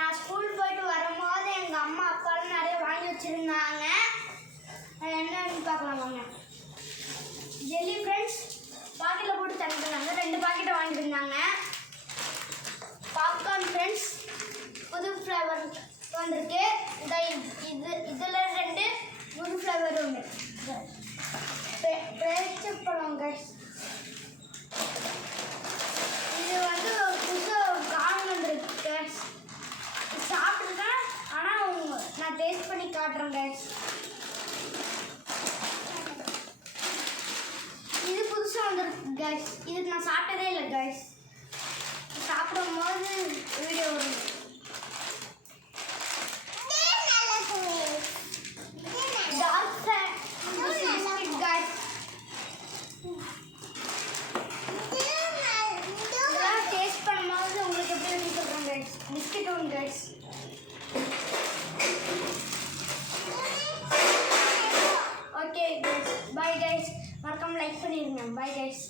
நான் ஸ்கூல் போயிட்டு வரும்போது எங்கள் அம்மா அப்பாலாம் நிறைய வாங்கி வச்சுருந்தாங்க. என்னன்னு பார்க்கலாம் வாங்க. ஜெல்லி ஃப்ரெண்ட்ஸ் பாக்கெட்டில் போட்டு தந்துருந்தாங்க. 2 பாக்கெட்டை வாங்கியிருந்தாங்க. பாப்கார்ன் ஃப்ரெண்ட்ஸ் புது ஃப்ளேவர் வந்திருக்கு. இதில் 2 புது ஃப்ளேவர் உண்டு. பேரிச்சப்பழம் கைஸ், இது வந்து புதுசாக காணும் வந்துருக்கு கைஸ். சாப்பிட்ருக்கேன், ஆனால் நான் டேஸ்ட் பண்ணி காட்டுறேன் கைஸ். இது புதுசாக வந்துருக்கு கைஸ். இதுக்கு நான் சாப்பிட்டதே இல்லை கைஸ். சாப்பிடும் போது வீடியோ வரும். Dark biscuit guys. இதெல்லாம் டேஸ்ட் பண்ணும்போது உங்களுக்கு எப்படி வந்து சொல்கிறேன் கைஸ். பிஸ்கட் ஒன்று guys. Okay guys, bye guys. மறக்காம லைக் பண்ணிடுங்க. Bye guys.